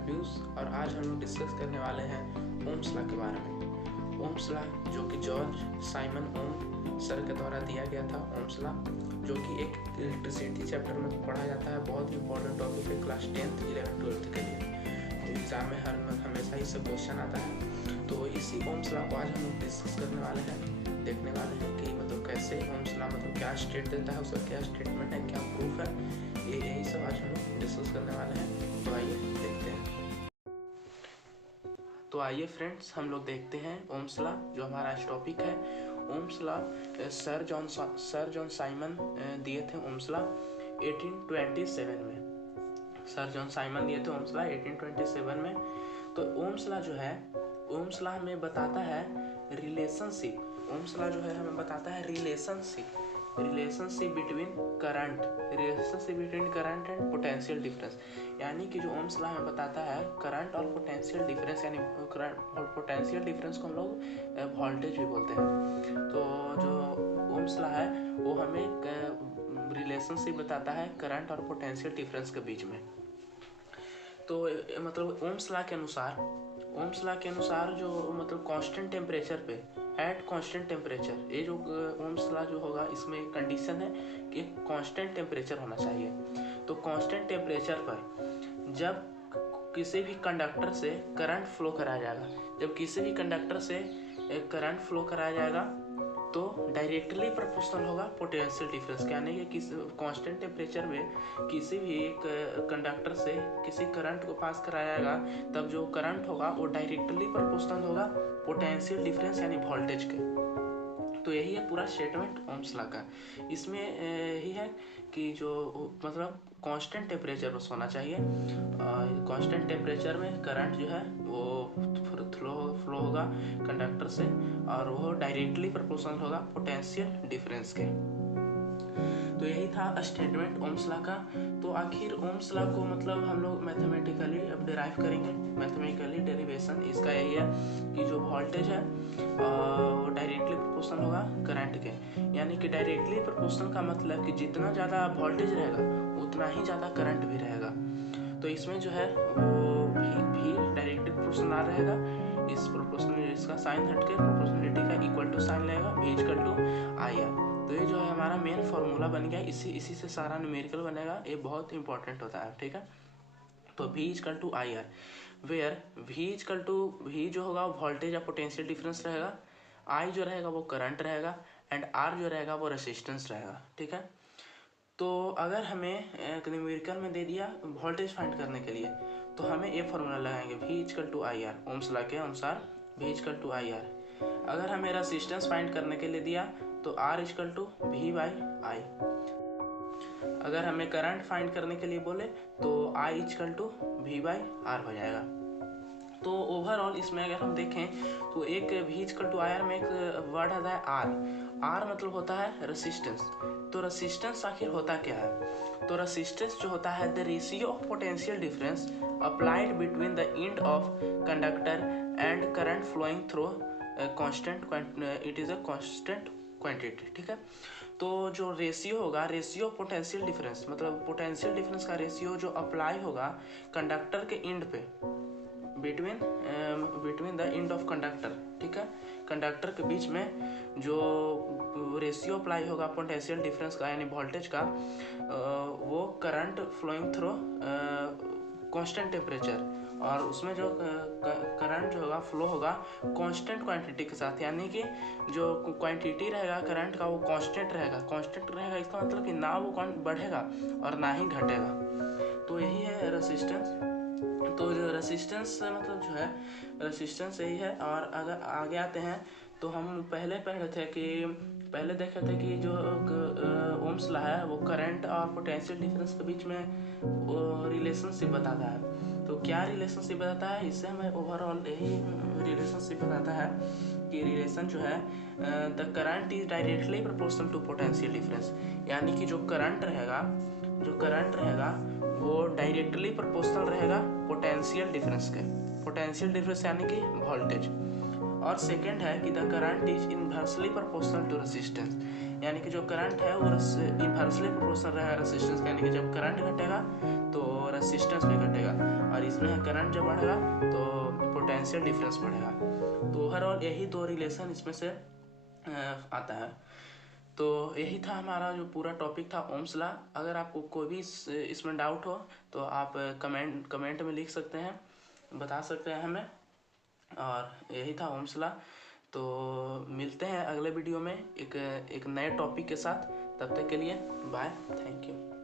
Views और आज हम लोग डिस्कस करने वाले हैं ओम्स लॉ के बारे में। ओम्स लॉ जो कि जॉर्ज साइमन ओम सर के द्वारा दिया गया था। ओम्स लॉ जो कि एक इलेक्ट्रिसिटी चैप्टर में पढ़ा जाता है, बहुत ही इंपॉर्टेंट टॉपिक है क्लास 10th 11th 12th के लिए। तो एग्ज़ाम में हमेशा ही सब क्वेश्चन आता है। तो इसी ओम्स लॉ को आज हम लोग डिस्कस करने वाले हैं, देखने वाले हैं कि मतलब कैसे ओम्स लॉ मतलब क्या स्टेट देता है, उसका क्या स्टेटमेंट है, क्या प्रूफ है, यही सब आज हम लोग डिस्कस करने वाले हैं। तो आइए देखते हैं। तो आइए फ्रेंड्स, हम लोग देखते हैं ओम्स लॉ जो हमारा आज टॉपिक है। Ohm's law sir John Simon दिए थे ओम्स लॉ 1827 में। सर जॉन साइमन दिए थे ओम्स लॉ 1827 में। तो ओम्स लॉ जो है, ओम्स लॉ हमें बताता है रिलेशनशिप। ओम्स लॉ जो है हमें बताता है relationship between current and potential difference. यानी कि जो ओम्स लॉ हमें बताता है करंट और पोटेंशियल डिफरेंस, यानी पोटेंशियल डिफरेंस को हम लोग वोल्टेज भी बोलते हैं। तो जो ओम्स लॉ है वो हमें रिलेशनशिप बताता है करंट और पोटेंशियल डिफरेंस के बीच में। तो मतलब ओम्स लॉ के अनुसार जो मतलब कांस्टेंट टेम्परेचर पे एट कांस्टेंट टेम्परेचर, ये जो ओम्स लॉ जो होगा इसमें एक कंडीशन है कि कांस्टेंट टेम्परेचर होना चाहिए। तो कांस्टेंट टेम्परेचर पर जब किसी भी कंडक्टर से करंट फ्लो कराया जाएगा तो डायरेक्टली प्रोपोर्शनल होगा पोटेंशियल डिफरेंस। यानी कि किसी कांस्टेंट टेम्परेचर में किसी भी एक कंडक्टर से किसी करंट को पास कराया जाएगा, तब जो करंट होगा वो डायरेक्टली प्रोपोर्शनल होगा पोटेंशियल डिफरेंस यानी वोल्टेज के। तो यही है पूरा स्टेटमेंट ओम्स लॉ का। इसमें यही है कि जो मतलब कांस्टेंट टेम्परेचर बस होना चाहिए। कांस्टेंट टेम्परेचर में करंट जो है वो फ्लो होगा कंडक्टर से और वो डायरेक्टली प्रोपोर्शनल होगा पोटेंशियल डिफरेंस के। तो यही था स्टेटमेंट ओम्स लॉ का। तो आखिर ओम्स लॉ को मतलब हम लोग मैथमेटिकली अब डिराइव करेंगे। मैथमेटिकली डेरिवेशन इसका यही है कि जो वोल्टेज है वो डायरेक्टली प्रोपोर्शनल होगा करंट के। यानी कि डायरेक्टली प्रोपोर्शनल का मतलब कि जितना ज़्यादा वोल्टेज रहेगा उतना ही ज़्यादा करंट भी रहेगा। तो इसमें जो है वो भी डायरेक्टली प्रोपोर्शनल रहेगा। इस प्रोपोर्शनल इसका साइन हटके प्रोपोर्शनलिटी का इक्वल टू साइन लगेगा, v equal to I R. तो ये जो है हमारा मेन फार्मूला बन गया। इसी से सारा न्यूमेरिकल बनेगा। ये बहुत इंपॉर्टेंट होता है, ठीक है। तो v equal to I R, where v जो होगा वोल्टेज या पोटेंशियल डिफरेंस रहेगा, i जो रहेगा वो करंट रहेगा एंड r जो रहेगा वो रेसिस्टेंस रहेगा, ठीक है। तो अगर हमें न्यूमेरिकल में दे दिया वोल्टेज फाइंड करने के लिए, तो हमें ये फार्मूला लगाएंगे v equal to I R. Ohm's law के अनुसार v equal to I R. अगर हमें रेसिस्टेंस फाइंड करने के लिए दिया तो r equal to v by I. अगर हमें करंट फाइंड करने के लिए बोले तो i equal to v by R हो जाएगा। तो ओवरऑल इसमें अगर हम देखें तो एक v equal to I R में एक वर्ड आता है r मतलब होता है रेसिस्टेंस। तो रेसिस्टेंस आखिर होता क्या है? तो रेसिस्टेंस जो होता है the ratio of potential difference applied between the end of conductor and current flowing through constant, it is a constant quantity, ठीक है। तो जो रेशियो होगा, रेशियो पोटेंशियल डिफरेंस मतलब पोटेंशियल डिफरेंस का रेशियो जो अप्लाई होगा कंडक्टर के एंड पे, between the end of conductor, ठीक है। कंडक्टर के बीच में जो रेशियो अप्लाई होगा पोटेंशियल डिफरेंस का यानी वोल्टेज का, वो current flowing through constant temperature, और उसमें जो करंट जो होगा फ्लो होगा कांस्टेंट क्वांटिटी के साथ। यानी कि जो क्वांटिटी रहेगा करंट का वो कांस्टेंट रहेगा। इसका मतलब कि ना वो बढ़ेगा और ना ही घटेगा। तो यही है रेसिस्टेंस। तो जो रेसिस्टेंस मतलब जो है रेसिस्टेंस यही है। और अगर आगे आते हैं तो हम पहले देखे थे कि जो ओम्स लॉ है वो करंट और पोटेंशियल डिफरेंस के बीच में रिलेशनशिप बताता है। तो क्या रिलेशनशिप बताता है? इससे हमें ओवरऑल यही रिलेशनशिप बताता है कि रिलेशन जो है the current is directly proportional to potential difference. यानी कि जो करंट रहेगा वो डायरेक्टली प्रोपोर्शनल रहेगा पोटेंशियल डिफरेंस के। पोटेंशियल डिफरेंस यानी कि वोल्टेज। और सेकंड है कि the current is inversely proportional to resistance. यानी कि जो करंट है वो इनवर्सली प्रोपोर्शनल रहेगा रेसिस्टेंस का। यानी कि जब करंट घटेगा तो रेसिस्टेंस भी घटेगा, और इसमें करंट जब बढ़ेगा तो पोटेंशियल डिफरेंस बढ़ेगा। तो ओवरऑल यही दो रिलेशन इसमें से आता है। तो यही था हमारा जो पूरा टॉपिक था ओम्स लॉ। अगर आपको कोई भी इसमें डाउट हो तो आप कमेंट में लिख सकते हैं, बता सकते हैं हमें। और यही था ओम्स लॉ। तो मिलते हैं अगले वीडियो में एक नए टॉपिक के साथ। तब तक के लिए बाय, थैंक यू।